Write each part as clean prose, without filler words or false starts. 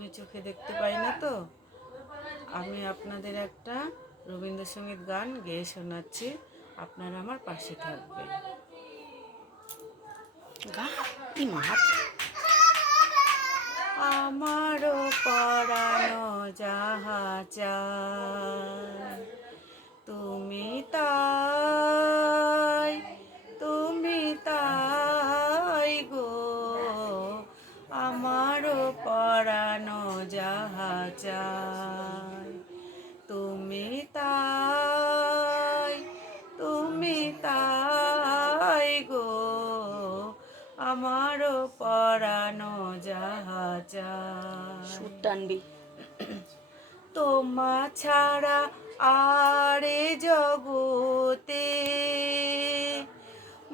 আমি চোখে দেখতে পাই না তো। আমি আপনাদের একটা রবীন্দ্রসঙ্গীত গান গেয়ে শোনাচ্ছি, আপনারা আমার পাশে থাকবেন। আমারও পরানো যাহা চায় তুমি তাই, তুমি তাই গো। আমারও পরানো যাহা চায় তুমি তাই, তুমি তাই গো। আমারও পরানো যাহা চায়। সুর টানবি। তোমা ছাড়া আরে জগতে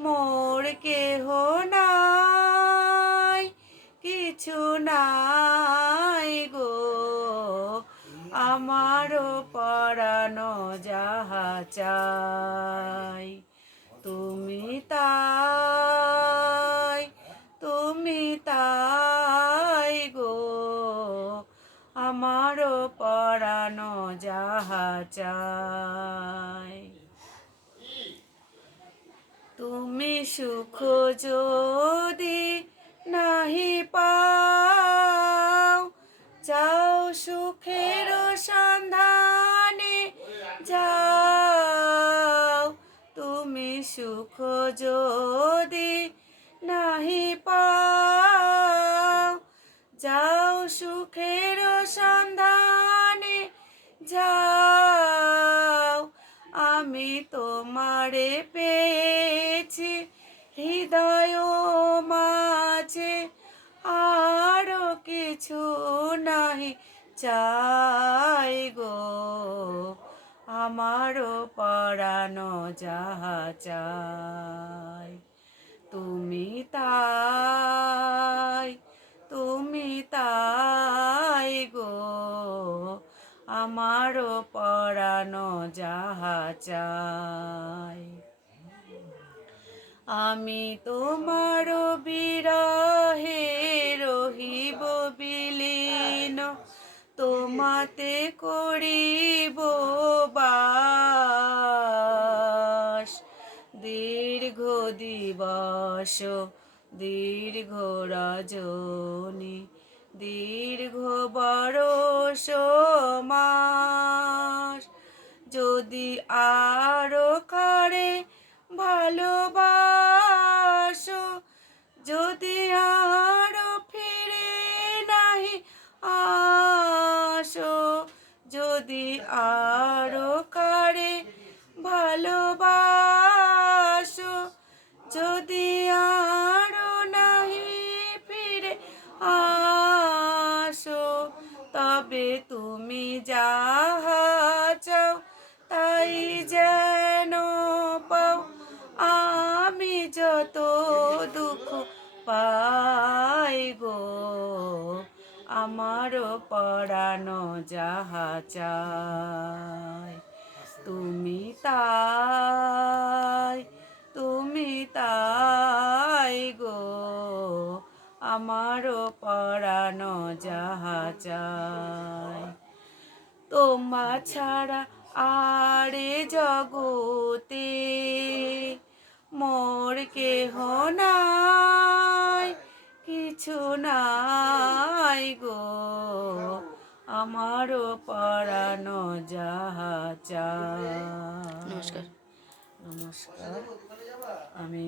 মোর কেহ নাই, কিছু নাই গো। আমারও পরানো যাহা চাই তুমি তাই, তুমি তাই গো। আমারও পরানো যাহা চাই তুমি সুখ যদি নাহি পাও, যাও সুখের সন্ধানে যাও। তুমি সুখ যদি নাহি পাও, যাও সুখের সন্ধানে যাও। আমি তোমারে পেয়েছি হৃদয় মাঝে, আরো কিছু নাহি চাই গো। আমারও পরানো যাহা চাই তুমি তাই, তুমি তাই গো। আমারও পরানো যাহা চাই আমি তোমার বিরহে রহিব বিলীন, তোমাতে করিব বাস। দীর্ঘ দিবস দীর্ঘ রজনী, দীর্ঘ বরষ মাস। যদি আরো কারে ভালোবাসো, যদি আরো ফিরে নাহি আসো, যদি আরো কারে ভালোবাসো, যদি আরো নাহি ফিরে আসো, তবে তুমি যাহা চাও তাই যেন পাও। আমি যত দুঃখ পাই গো, আমারও পরানো যাহা চাই তুমি তাই, তুমি তাই গো। আমারও পরানো যাহা চাই তোমা ছাড়া আরে জগতে মোর কেহ নাই, কিছু নাই গো। আমারও পরানো যাহা চাই। নমস্কার। নমস্কার। আমি